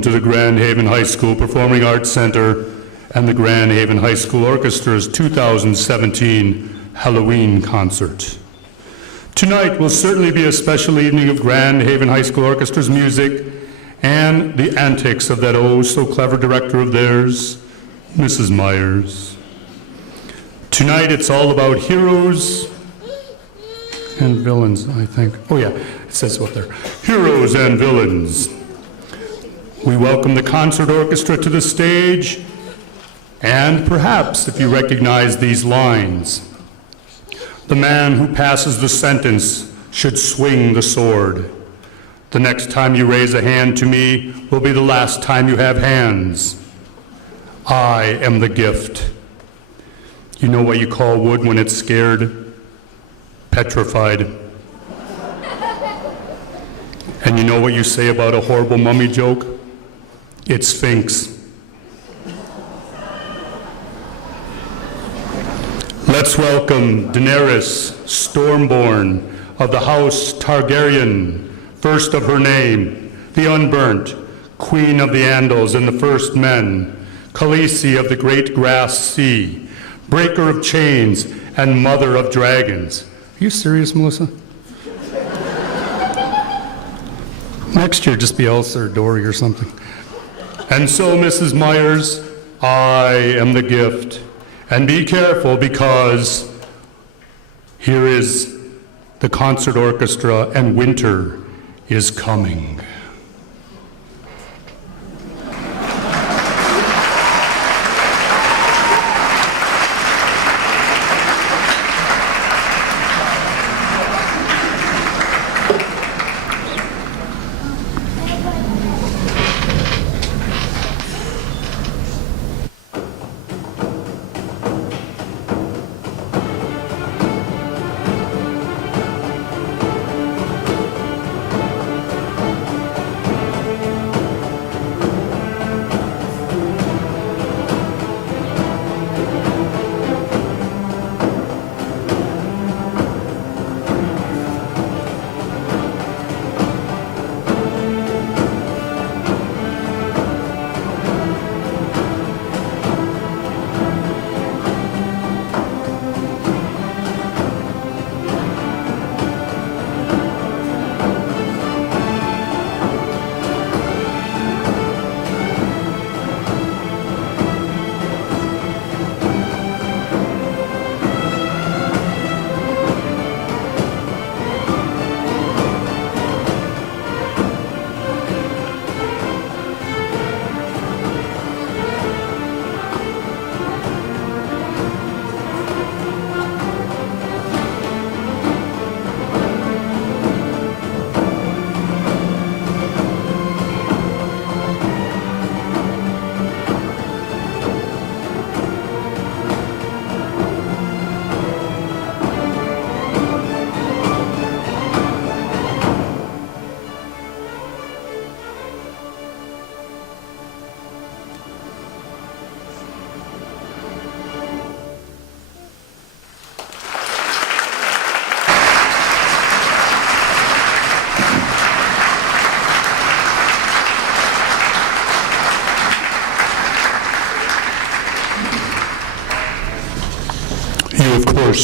welcome to the Grand Haven High School Performing Arts Center and the Grand Haven High School Orchestra's 2017 Halloween concert. Tonight will certainly be a special evening of Grand Haven High School Orchestra's music and the antics of that oh so clever director of theirs, Mrs. Myers. Tonight it's all about heroes and villains, I think. Oh yeah, it says so up there. Heroes and villains. We welcome the concert orchestra to the stage, and perhaps if you recognize these lines, the man who passes the sentence should swing the sword. The next time you raise a hand to me will be the last time you have hands. I am the gift. You know what you call wood when it's scared? Petrified. And you know what you say about a horrible mummy joke? It's Sphinx. Let's welcome Daenerys Stormborn of the House Targaryen, first of her name, the Unburnt, Queen of the Andals and the First Men, Khaleesi of the Great Grass Sea, Breaker of Chains and Mother of Dragons. Are you serious, Melissa? Next year, just be Elsa or Dory or something. And so, Mrs. Myers, I am the gift. And be careful, because here is the concert orchestra and winter is coming.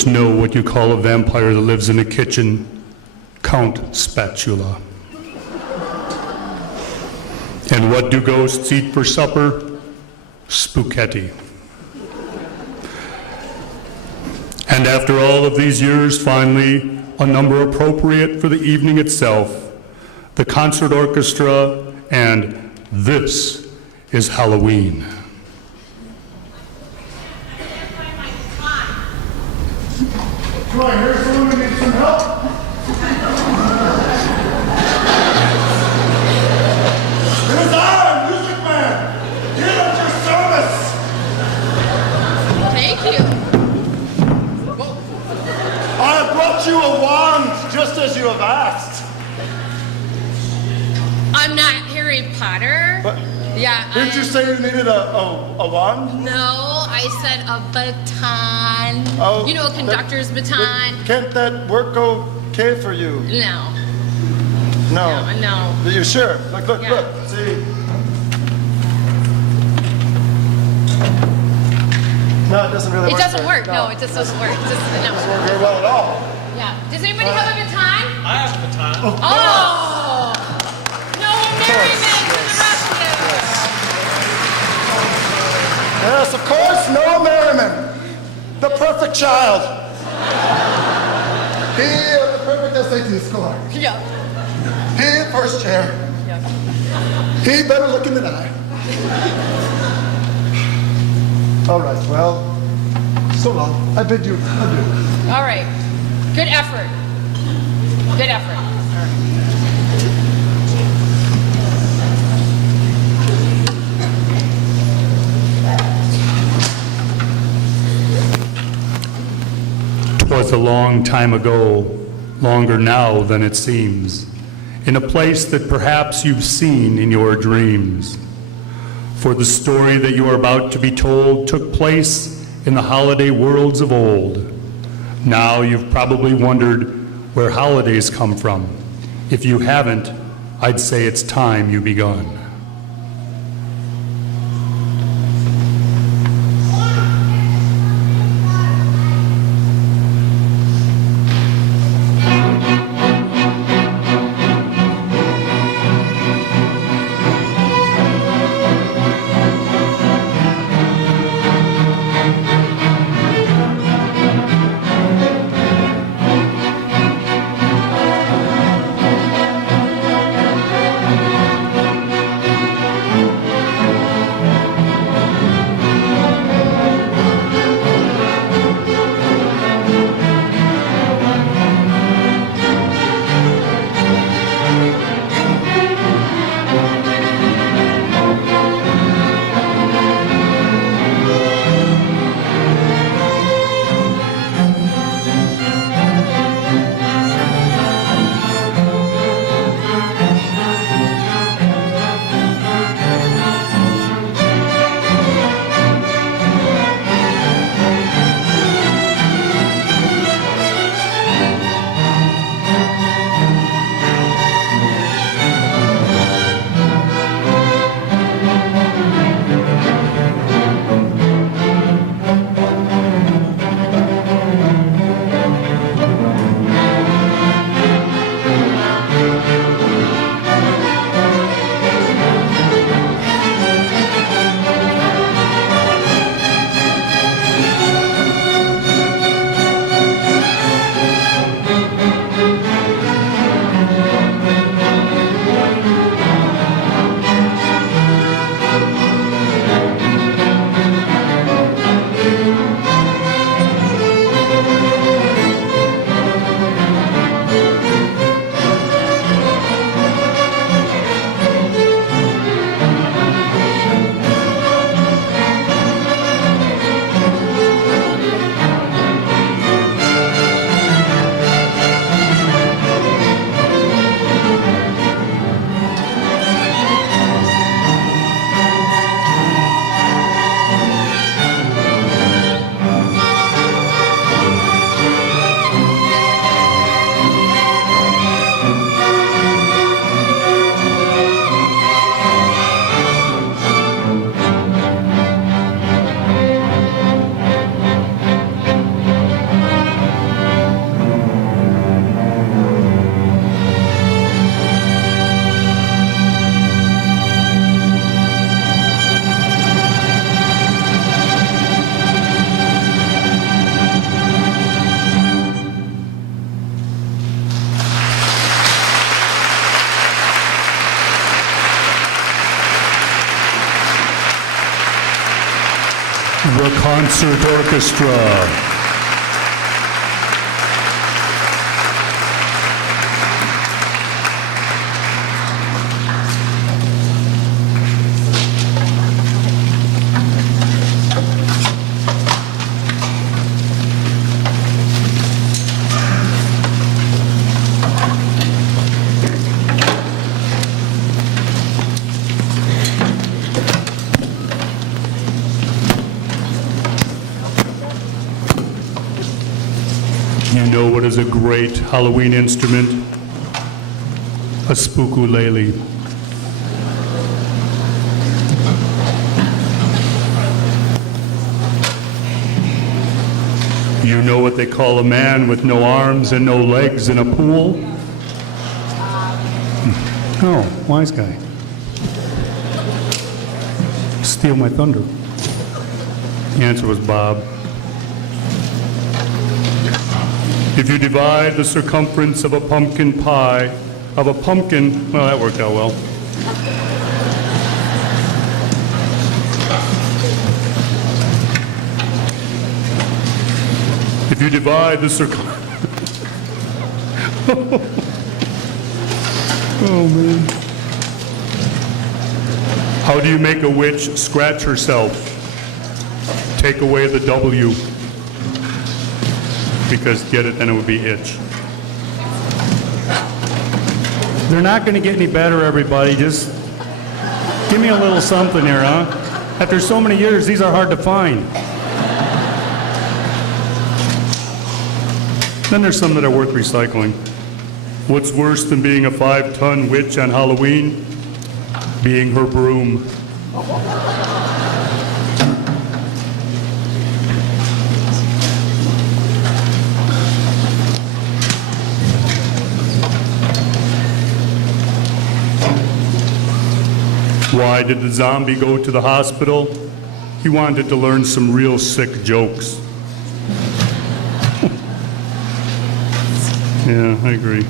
Know what you call a vampire that lives in a kitchen, Count Spatula. And what do ghosts eat for supper? Spaghetti. And after all of these years, finally, a number appropriate for the evening itself, the concert orchestra, and this is Halloween. Do I hear someone who needs some help? It is I, Music Man, here at your service. Thank you. I have brought you a wand, just as you have asked. I'm not Harry Potter. But Yeah. didn't you say you needed a wand? No, I said a baton. Oh, you know, a conductor's baton. Can't that work okay for you? No. No. No. Are you sure? Look, Yeah. look. See? No, it doesn't really It work. doesn't work. No, it just doesn't work. It just, no. doesn't work very well at all. Yeah. Does anybody have a baton? I have a baton. Oh! No merriment to the rescue! Yes, of course, Noah Merriman, the perfect child. He had the perfect SAT score. Yeah. He first chair. Yeah. He better look in the eye. All right, well, so long. I bid you adieu. All right. Good effort. Good effort. "'Twas a long time ago, longer now than it seems, in a place that perhaps you've seen in your dreams. For the story that you are about to be told took place in the holiday worlds of old. Now you've probably wondered where holidays come from. If you haven't, I'd say it's time you begun. The Concert Orchestra. You know what is a great Halloween instrument? A spookulele. You know what they call a man with no arms and no legs in a pool? Oh, wise guy. Steal my thunder. The answer was Bob. If you divide the circumference of a pumpkin pie, well, that worked out well. If you divide the Oh, man. How do you make a witch scratch herself? Take away the W. Because get it, then it would be itch. They're not going to get any better, everybody. Just give me a little something here, huh? After so many years, these are hard to find. Then there's some that are worth recycling. What's worse than being a 5-ton witch on Halloween? Being her broom. Why did the zombie go to the hospital? He wanted to learn some real sick jokes. Yeah, I agree.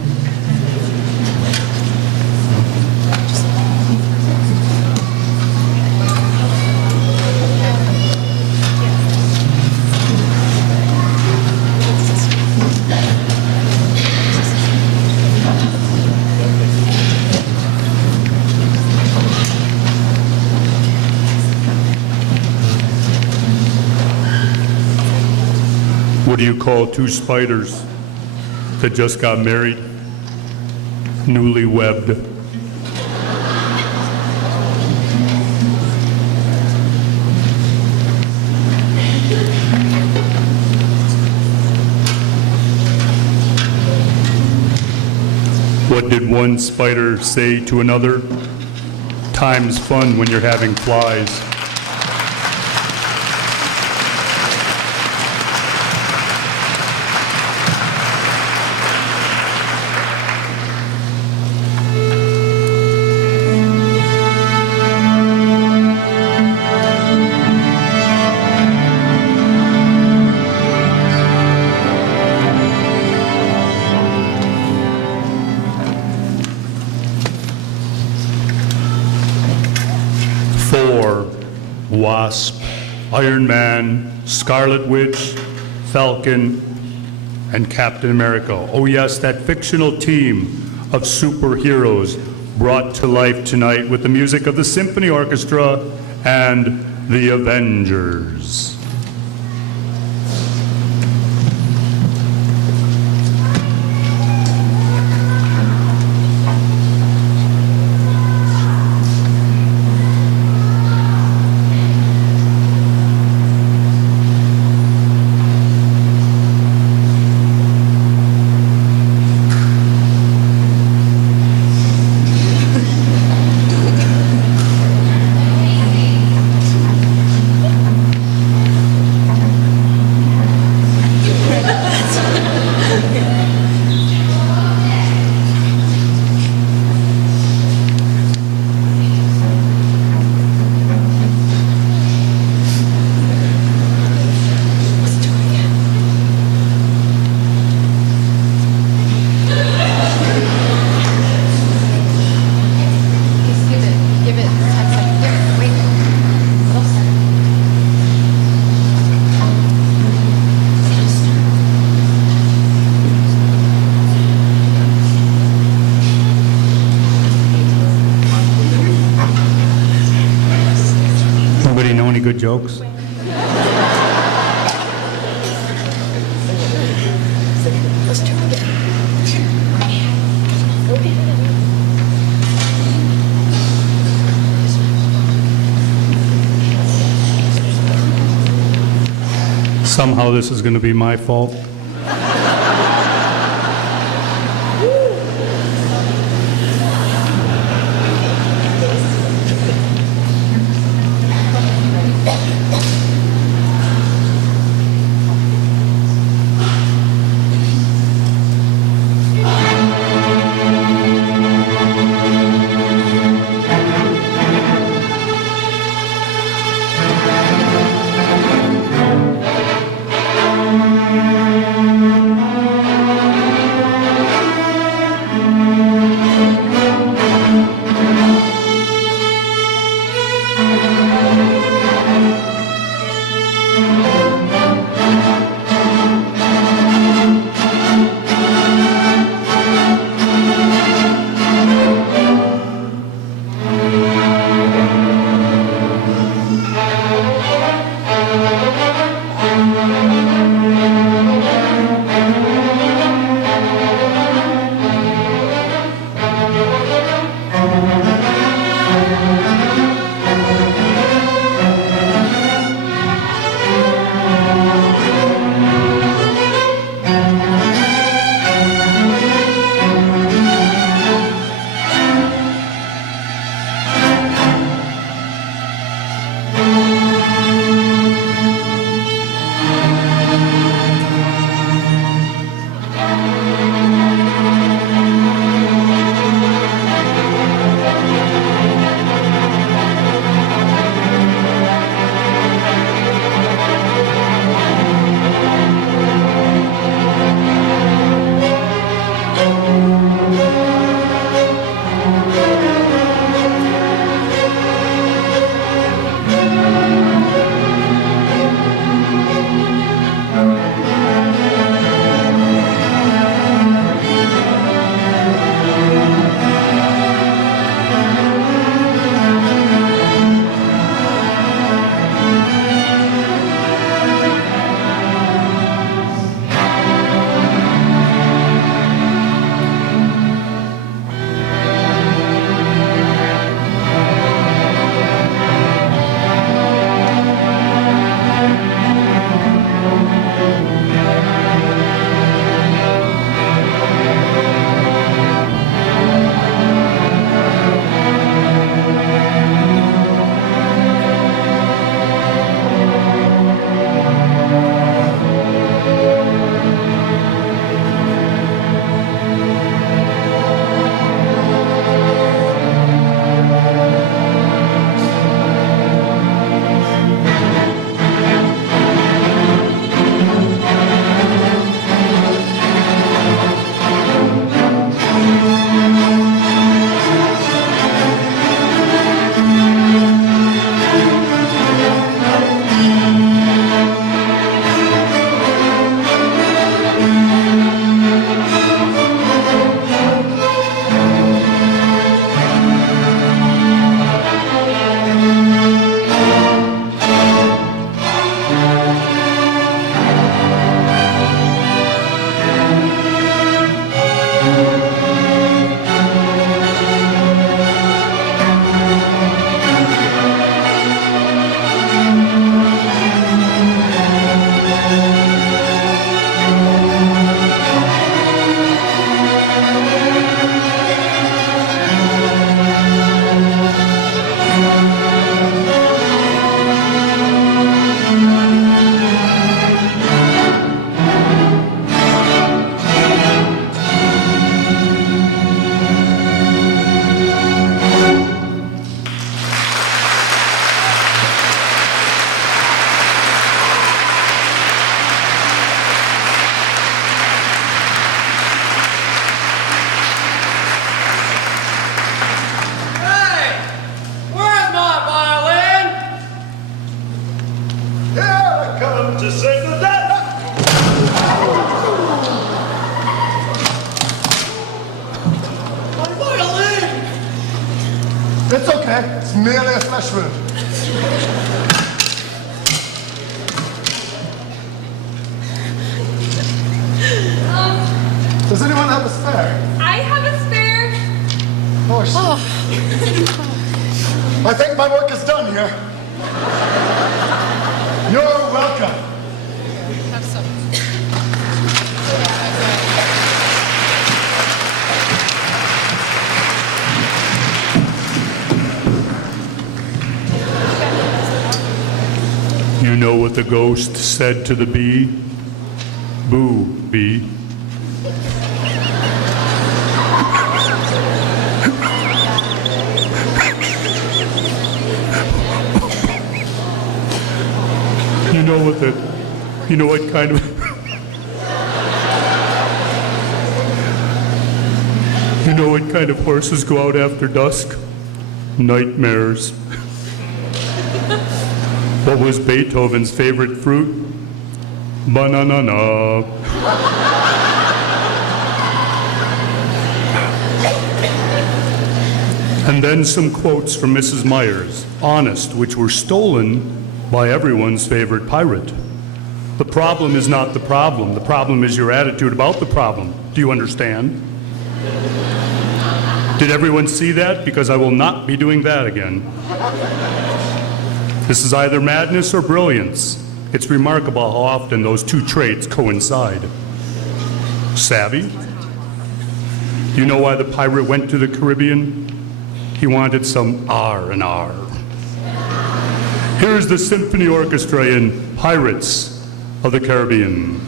What do you call two spiders that just got married? Newlywed. What did one spider say to another? Time's fun when you're having flies. Wasp, Iron Man, Scarlet Witch, Falcon, and Captain America. Oh yes, that fictional team of superheroes brought to life tonight with the music of the Symphony Orchestra and the Avengers. Good jokes? Somehow this is going to be my fault. It's okay. It's merely a flesh wound. Does anyone have a spare? I have a spare. Oh, I think my work is done here. You're welcome. Have some. You know what the ghost said to the bee? Boo, bee. You know what kind of you know what kind of horses go out after dusk? Nightmares. What was Beethoven's favorite fruit? Banana. And then some quotes from Mrs. Myers, honest, which were stolen by everyone's favorite pirate. The problem is not the problem. The problem is your attitude about the problem. Do you understand? Did everyone see that? Because I will not be doing that again. This is either madness or brilliance. It's remarkable how often those two traits coincide. Savvy? Do you know why the pirate went to the Caribbean? He wanted some R&R. Here's the Symphony Orchestra in Pirates of the Caribbean.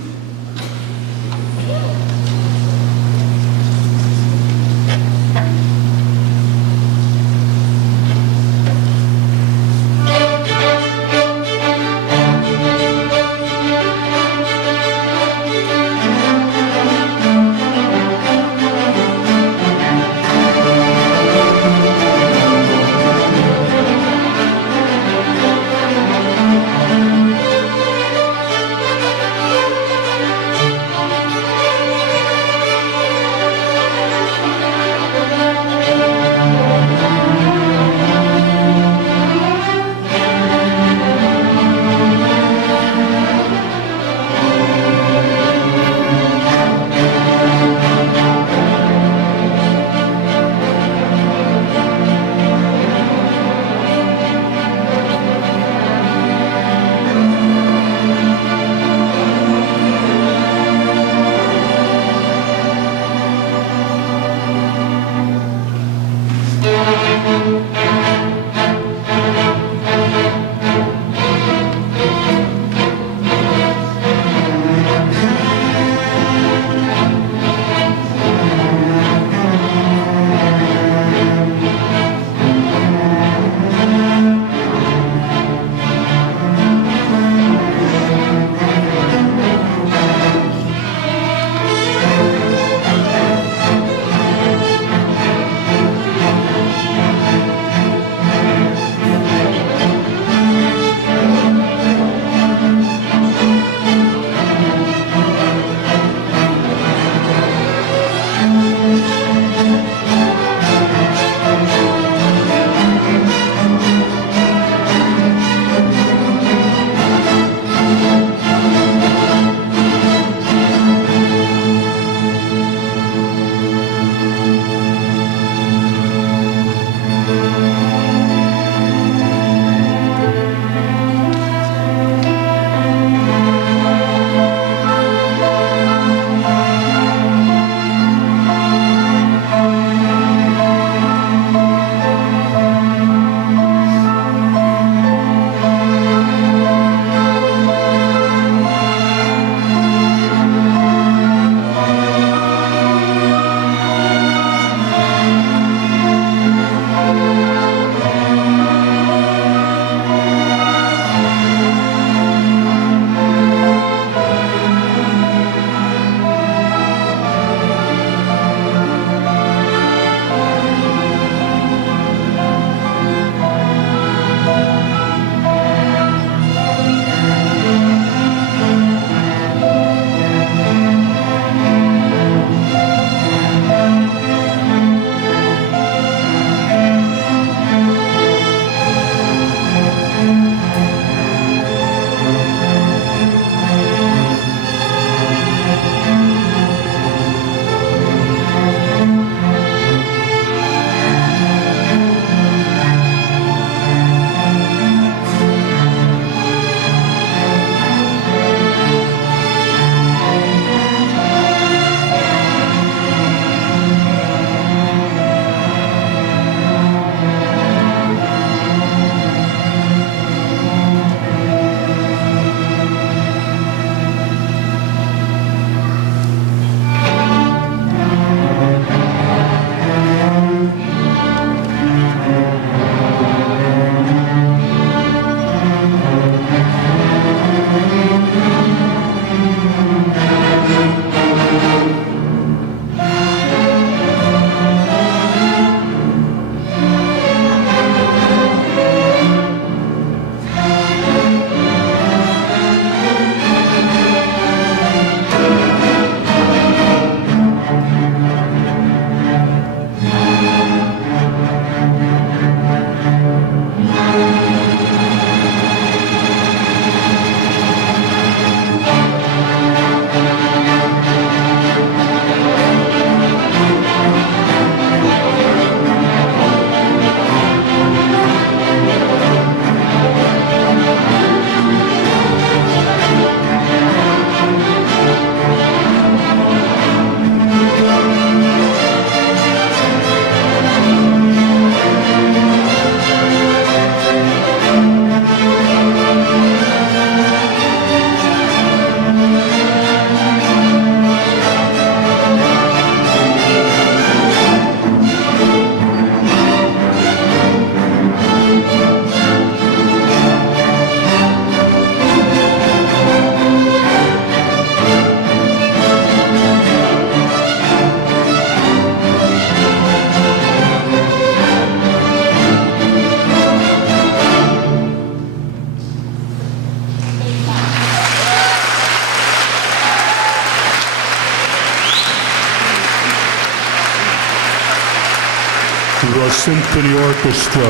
the Symphony Orchestra.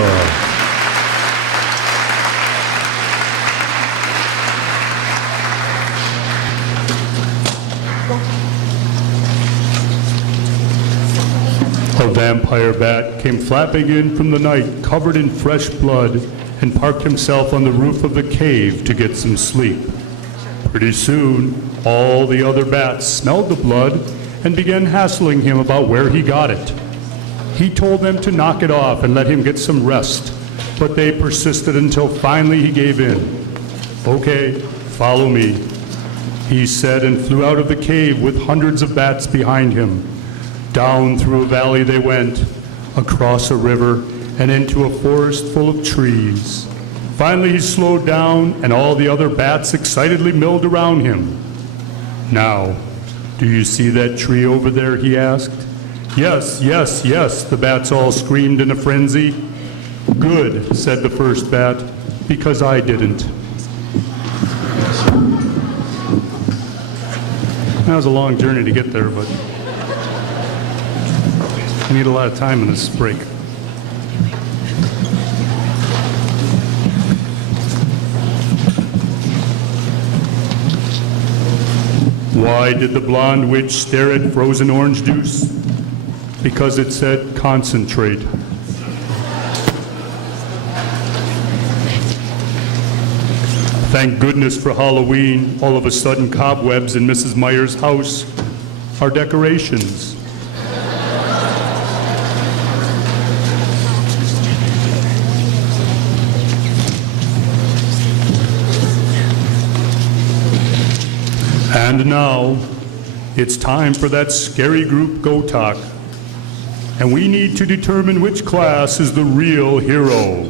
A vampire bat came flapping in from the night, covered in fresh blood, and parked himself on the roof of the cave to get some sleep. Pretty soon, all the other bats smelled the blood and began hassling him about where he got it. He told them to knock it off and let him get some rest, but they persisted until finally he gave in. "Okay, follow me," he said, and flew out of the cave with hundreds of bats behind him. Down through a valley they went, across a river, and into a forest full of trees. Finally he slowed down, and all the other bats excitedly milled around him. "Now, do you see that tree over there?" he asked. "Yes, yes, yes," the bats all screamed in a frenzy. "Good," said the first bat, "because I didn't." That was a long journey to get there, but I need a lot of time in this break. Why did the blonde witch stare at frozen orange juice? Because it said concentrate. Thank goodness for Halloween. All of a sudden, cobwebs in Mrs. Meyer's house are decorations. And now, it's time for that scary group GoTalk. And we need to determine which class is the real hero.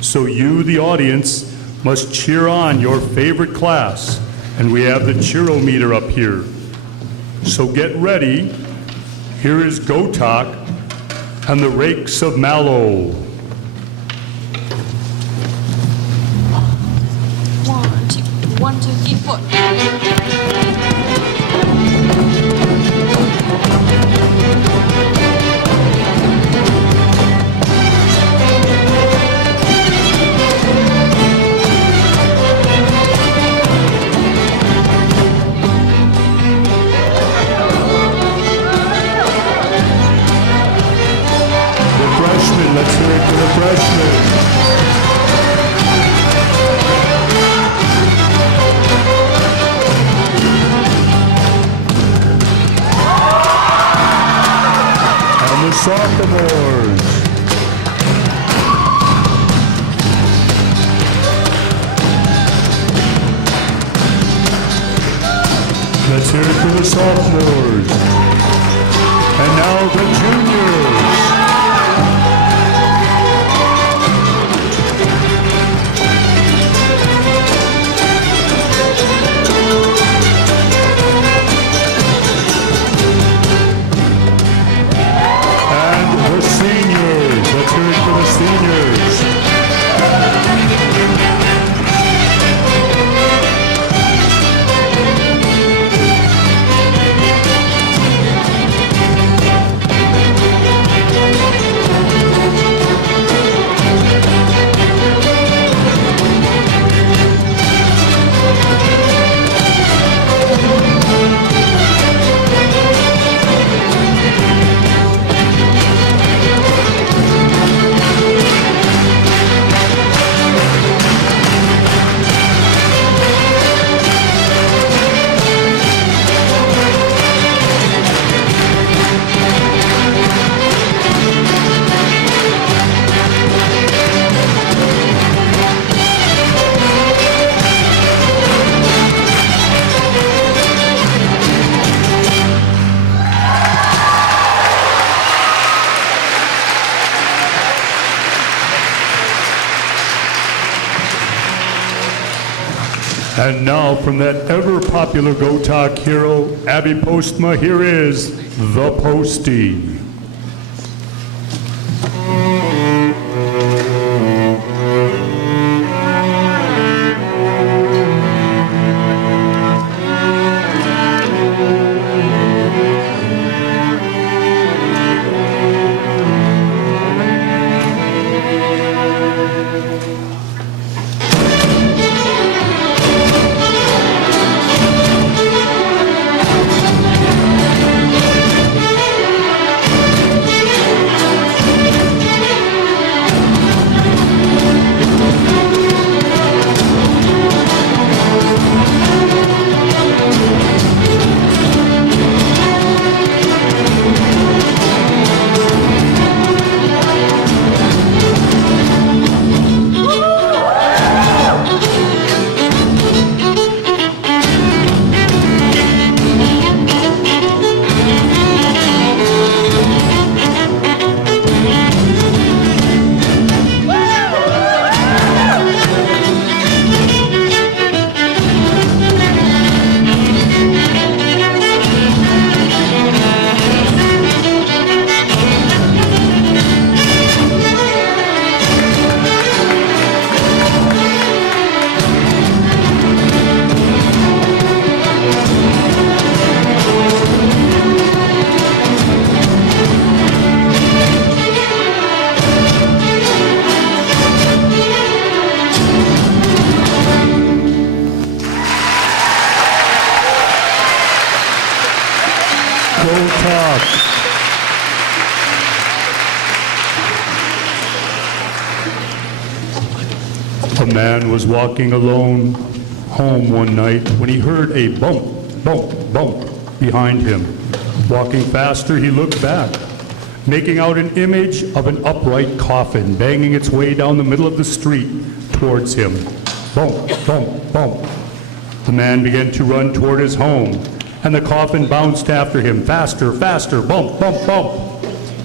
So you, the audience, must cheer on your favorite class. And we have the cheerometer up here. So get ready. Here is GoTalk and the Rakes of Mallow. 1, 2, 1, 2, 3, 4. Let's hear it for the freshmen. And the sophomores. Let's hear it for the sophomores. And now the juniors. Let's hear it for the seniors. And now, from that ever-popular GoTalk hero, Abby Postma, here is The Postie. GoTalk. A man was walking alone home one night when he heard a bump, bump, bump behind him. Walking faster, he looked back, making out an image of an upright coffin banging its way down the middle of the street towards him. Bump, bump, bump. The man began to run toward his home, and the coffin bounced after him. Faster, faster, bump, bump, bump.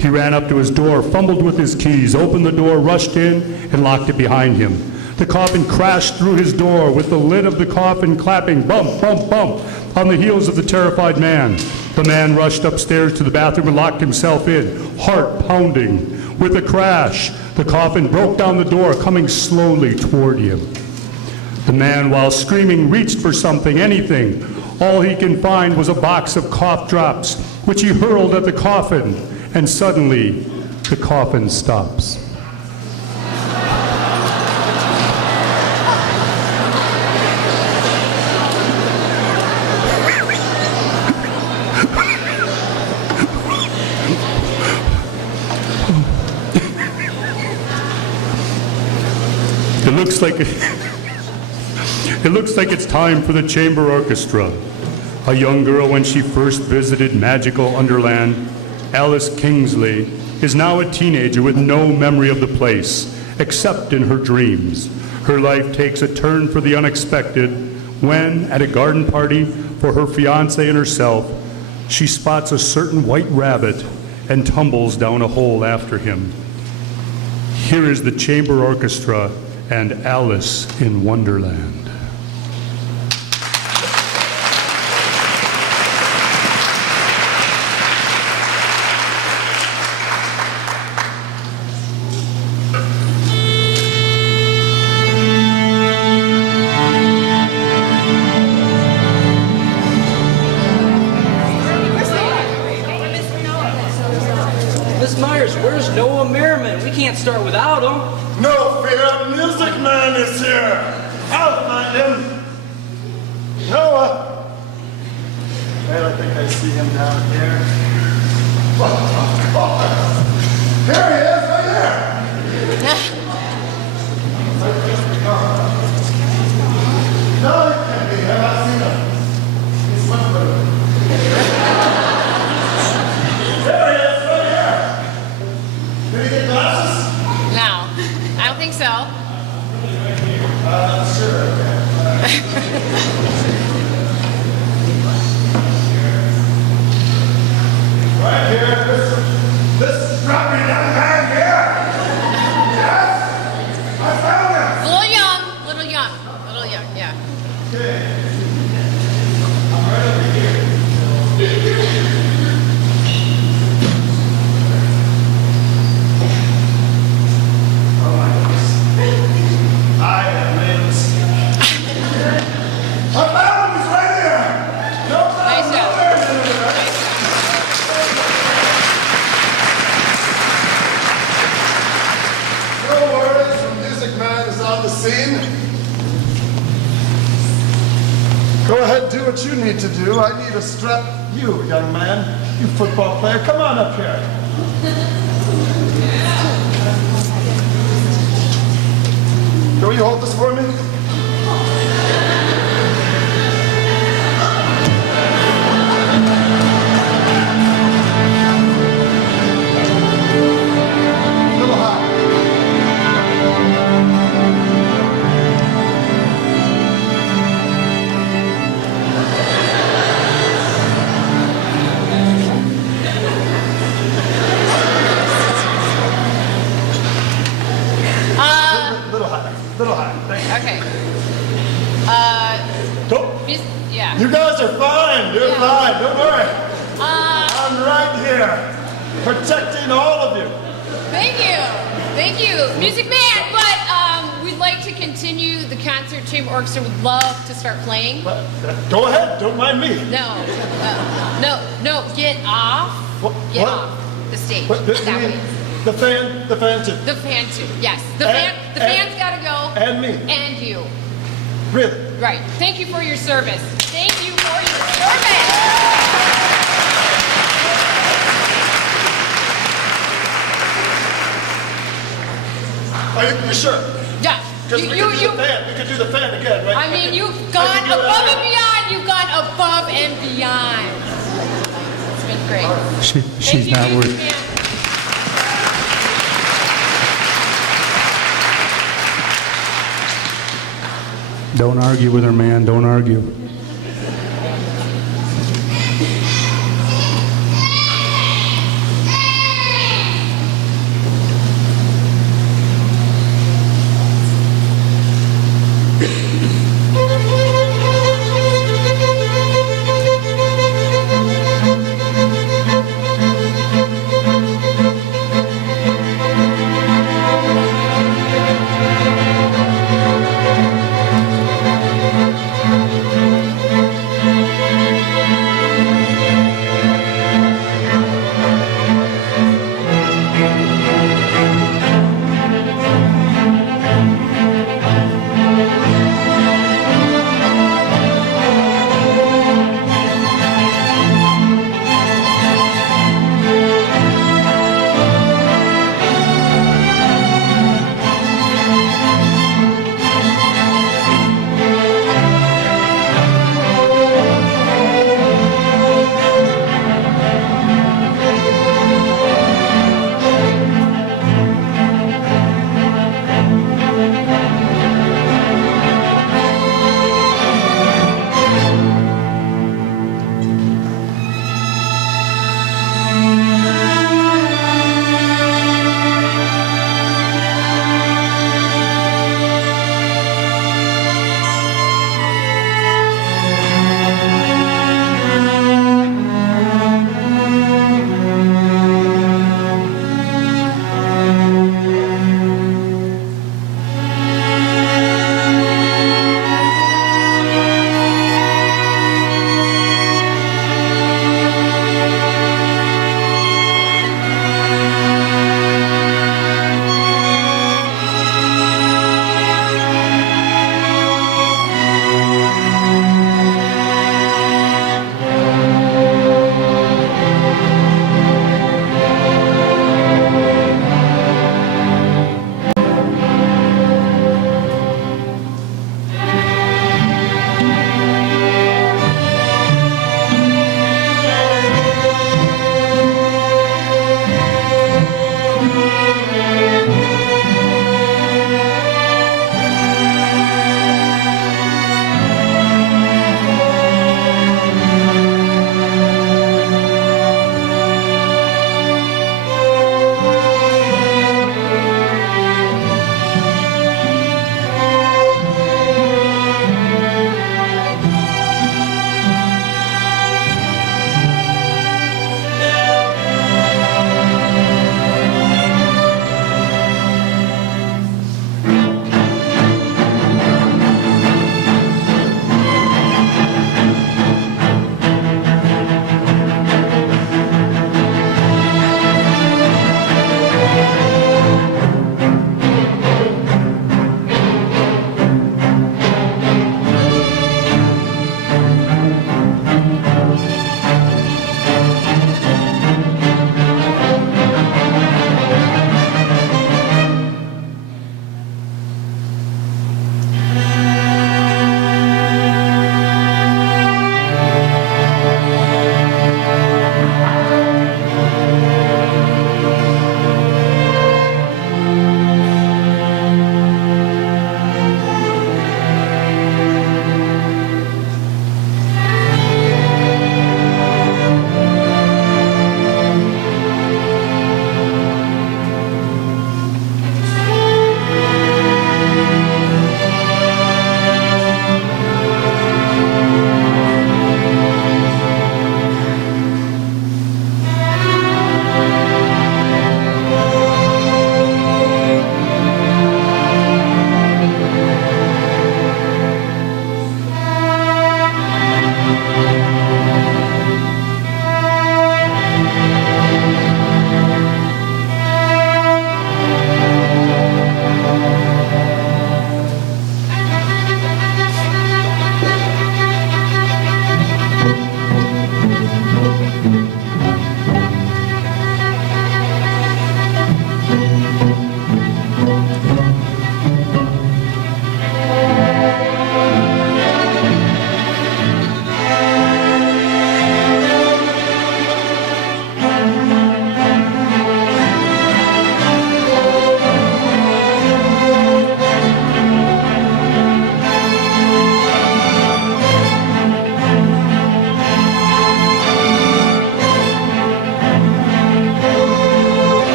He ran up to his door, fumbled with his keys, opened the door, rushed in, and locked it behind him. The coffin crashed through his door with the lid of the coffin clapping bump, bump, bump on the heels of the terrified man. The man rushed upstairs to the bathroom and locked himself in, heart pounding. With a crash, the coffin broke down the door, coming slowly toward him. The man, while screaming, reached for something, anything. All he can find was a box of cough drops, which he hurled at the coffin, and suddenly the coffin stops. It looks like it's time for the chamber orchestra. A young girl when she first visited magical Wonderland, Alice Kingsley, is now a teenager with no memory of the place, except in her dreams. Her life takes a turn for the unexpected when, at a garden party for her fiancé and herself, she spots a certain white rabbit and tumbles down a hole after him. Here is the chamber orchestra and Alice in Wonderland. Miss Myers, where's Noah Merriman? We can't start without him. No fear, Music Man is here. I'll find him. Noah. Well, I think I see him down here. Here he is, right here. No, it can't be him. I've seen him. He's whispering. There he is, right here. Did he get glasses? No, I don't think so. Sure. Right here, this scrappy young man here. Yes, I found him. A little young, yeah. Okay. I'm right over here. Oh my goodness. I have made a mistake. I found him. He's right here. No problem. Nice job. No worries. No worries, the Music Man is on the scene. Go ahead, do what you need to do. I need a strap. You, young man, you football player, come on up here. Will you hold this for me? A little high. Little high. Thank you. Okay. Don't- Yeah. You guys are fine. You're Yeah. fine. Don't worry. Uh, I'm right here, protecting all of you. Thank you, Music Man. But we'd like to continue the concert. Chamber Orchestra would love to start playing. But, go ahead. Don't mind me. No, get off. What? Get What? off the stage. What, That you way. mean the fan too. The fan too. Yes, the And- fan's gotta go. and me. And you. Really? Right. Thank you for your service. Thank you for your service. You sure? Yeah. Because we could do the fan. We could do the fan again, right? I mean, you've gone above and beyond. You've gone above and beyond. It's been great. She's Thank not you, worth. Music Man. Don't argue with her, man. Don't argue.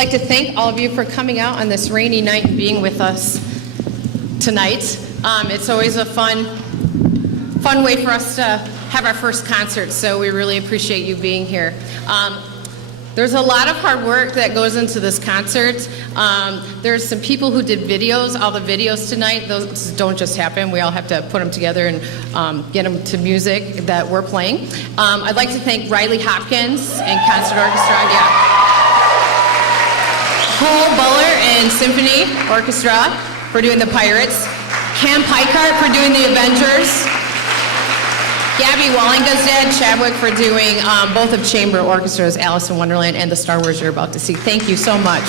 like to thank all of you for coming out on this rainy night and being with us tonight. It's always a fun way for us to have our first concert, so we really appreciate you being here. There's a lot of hard work that goes into this concert. There's some people who did videos, all the videos tonight. Those don't just happen. We all have to put them together and get them to music that we're playing. I'd like to thank Riley Hopkins and Concert Orchestra, Cole Buller and Symphony Orchestra for doing the Pirates, Cam Pikart for doing the Avengers, Gabby Wallinga's dad, Chadwick, for doing both of chamber orchestras, Alice in Wonderland and the Star Wars you're about to see. Thank you so much.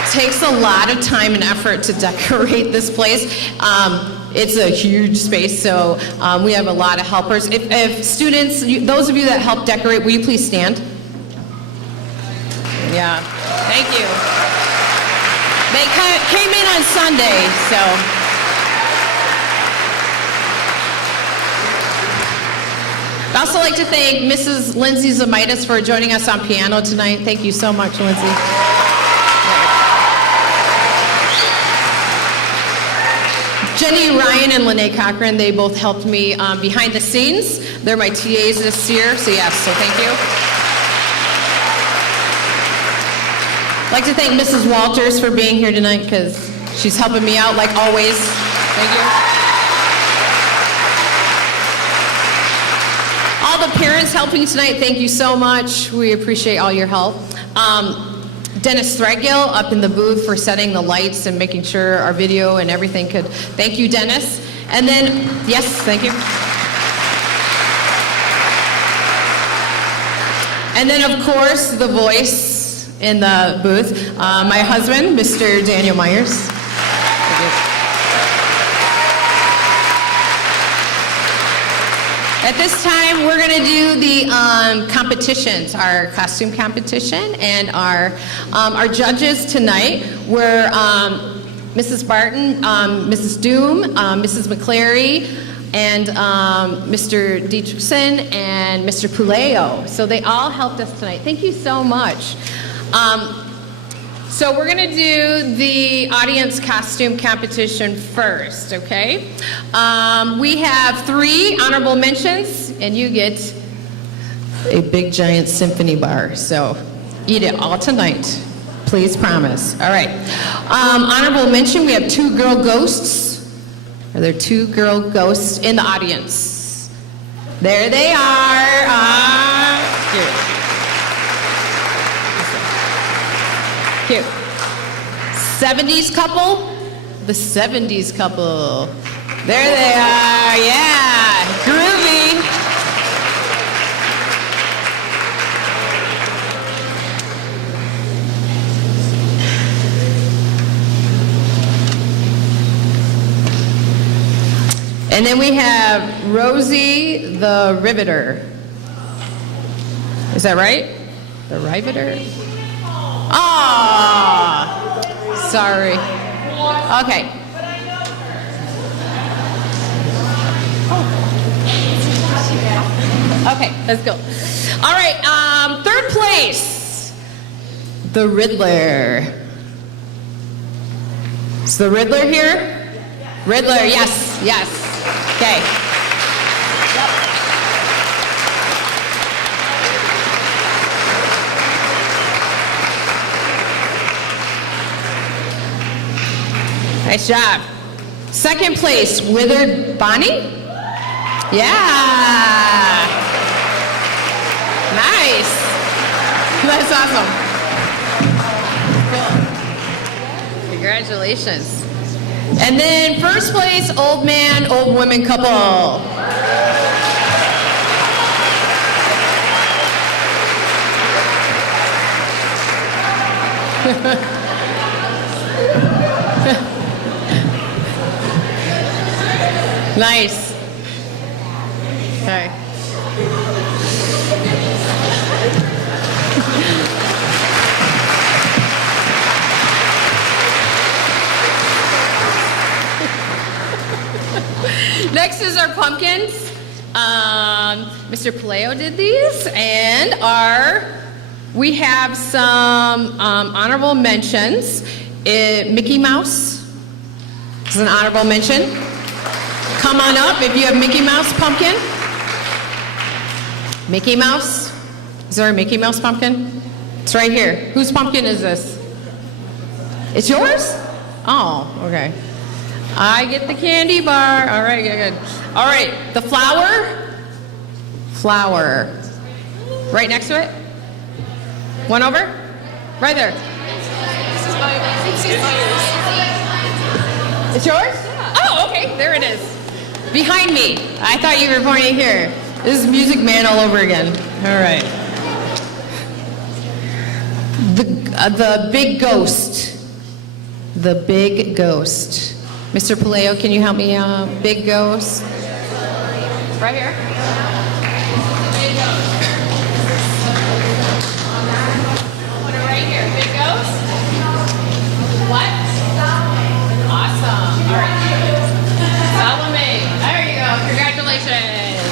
It takes a lot of time and effort to decorate this place. It's a huge space, so we have a lot of helpers. If students, those of you that help decorate, will you please stand? Yeah, thank you. They came in on Sunday, so. I'd also like to thank Mrs. Lindsay Zamitis for joining us on piano tonight. Thank you so much, Lindsay. Jenny Ryan and Lene Cochran, they both helped me behind the scenes. They're my TAs this year, so yes, so thank you. I'd like to thank Mrs. Walters for being here tonight because she's helping me out like always. Thank you. All the parents helping tonight, thank you so much. We appreciate all your help. Dennis Threadgill up in the booth for setting the lights and making sure our video and everything could. Thank you, Dennis. And then, yes, thank you. And then, of course, the voice in the booth, my husband, Mr. Daniel Myers. Thank you. At this time, we're going to do the competitions, our costume competition, and our judges tonight were Mrs. Barton, Mrs. Doom, Mrs. McClary, and Mr. Dietrichson, and Mr. Puleo. So they all helped us tonight. Thank you so much. So we're going to do the audience costume competition first, okay? We have 3 honorable mentions, and you get a big giant symphony bar. So eat it all tonight. Please promise. All right. Honorable mention, we have 2 girl ghosts. Are there 2 girl ghosts in the audience? There they are. Here. Cute. 70s couple? The 70s couple. There they are, yeah. Groovy. And then we have Rosie the Riveter. Is that right? The Riveter? Ah, sorry. Okay. Okay, let's go. All right, 3rd place, the Riddler. Is the Riddler here? Riddler, yes, yes. Okay. Nice job. 2nd place, Withered Bonnie? Yeah. Nice. That's awesome. Cool. Congratulations. And then 1st place, Old Man, Old Woman couple. Nice. Okay. Next is our pumpkins. Mr. Paleo did these, and we have some honorable mentions. Mickey Mouse is an honorable mention. Come on up if you have Mickey Mouse pumpkin. Mickey Mouse? Is there a Mickey Mouse pumpkin? It's right here. Whose pumpkin is this? It's yours? Oh, okay. I get the candy bar. All right, good. All right, the flower. Flower. Right next to it? One over? Right there. It's yours? Oh, okay, there it is. Behind me. I thought you were pointing here. This is Music Man all over again. All right. The big ghost. The big ghost. Mr. Paleo, can you help me out? Big ghost. Right here. Big ghost. Put it right here. Big ghost. What? Awesome. All right. Salome. There you go. Congratulations.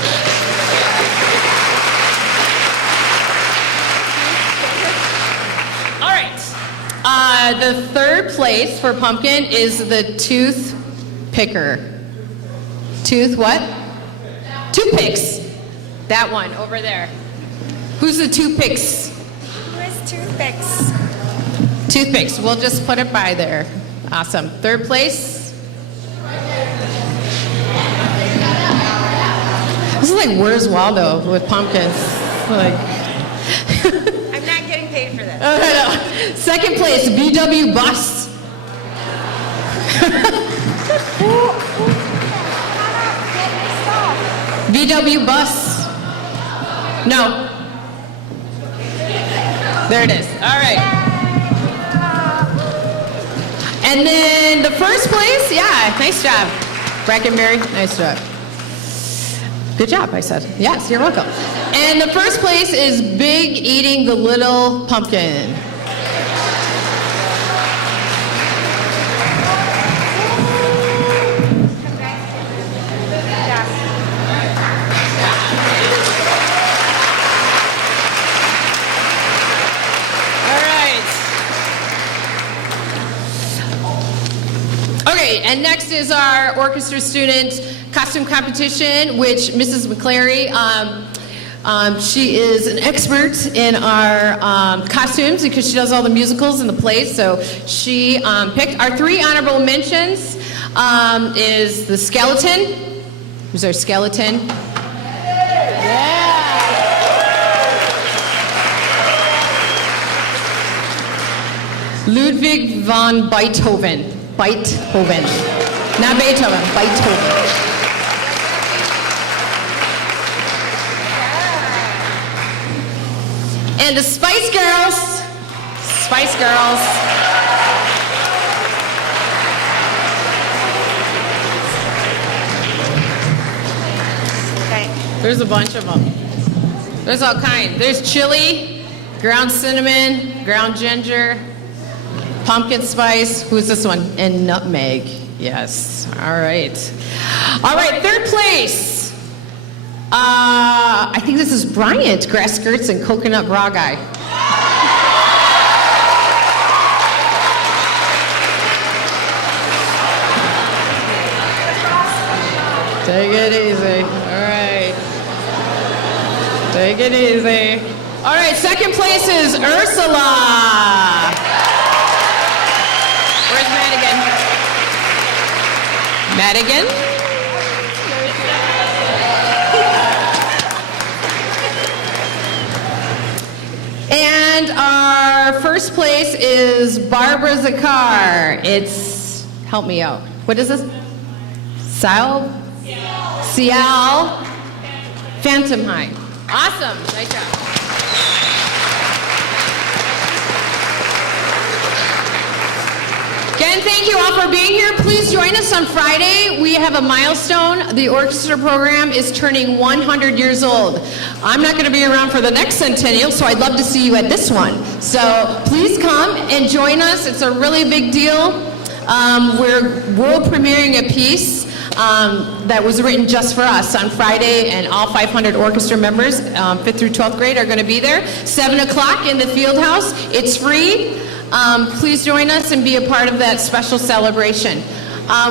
All right. The third place for pumpkin is the tooth picker. Tooth what? Toothpicks. That one over there. Who's the toothpicks? Who is toothpicks? Toothpicks. We'll just put it by there. Awesome. Third place. This is like Where's Waldo with pumpkins. Like. I'm not getting paid for this. Oh, no. Second place, VW Bus. VW Bus. No. There it is. All right. And then the first place, yeah, nice job. Brackenberry, nice job. Good job, I said. Yes, you're welcome. And the first place is Big Eating the Little Pumpkin. Okay, and next is our orchestra student costume competition, which Mrs. McClary, she is an expert in our costumes because she does all the musicals and the plays. So she picked our three honorable mentions is the skeleton. Who's our skeleton? Yeah. Ludwig von Beethoven. Beethoven. Not Beethoven, Beethoven. And the Spice Girls. Spice Girls. Okay. There's a bunch of them. There's all kinds. There's chili, ground cinnamon, ground ginger, pumpkin spice. Who's this one? And nutmeg. Yes. All right. All right, third place. I think this is Bryant, grass skirts and coconut bra guy. Take it easy. All right. Take it easy. All right, second place is Ursula. Where's Madigan? Madigan? And our first place is Barbara Zakar. It's, help me out. What is this? Cial Phantom High. Awesome. Nice job. Again, thank you all for being here. Please join us on Friday. We have a milestone. The orchestra program is turning 100 years old. I'm not going to be around for the next centennial, so I'd love to see you at this one. So please come and join us. It's a really big deal. We're world premiering a piece that was written just for us on Friday, and all 500 orchestra members, 5th through 12th grade, are going to be there. 7 o'clock in the field house. It's free. Please join us and be a part of that special celebration.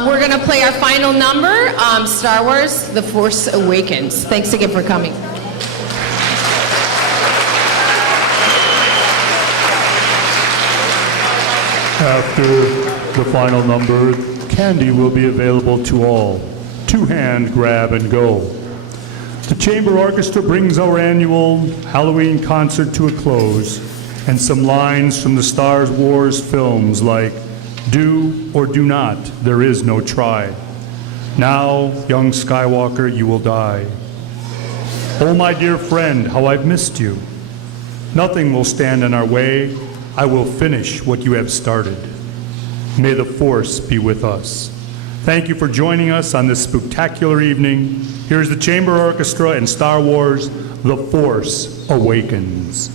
We're going to play our final number, Star Wars: The Force Awakens. Thanks again for coming. After the final number, candy will be available to all. Two-hand grab and go. The Chamber Orchestra brings our annual Halloween concert to a close, and some lines from the Star Wars films like, "Do or do not, there is no try. Now, young Skywalker, you will die. Oh, my dear friend, how I've missed you. Nothing will stand in our way. I will finish what you have started. May the Force be with us." Thank you for joining us on this spectacular evening. Here's the Chamber Orchestra and Star Wars: The Force Awakens.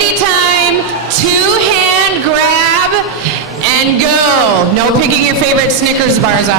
candy time, two-hand grab, and go. No picking your favorite Snickers bars out.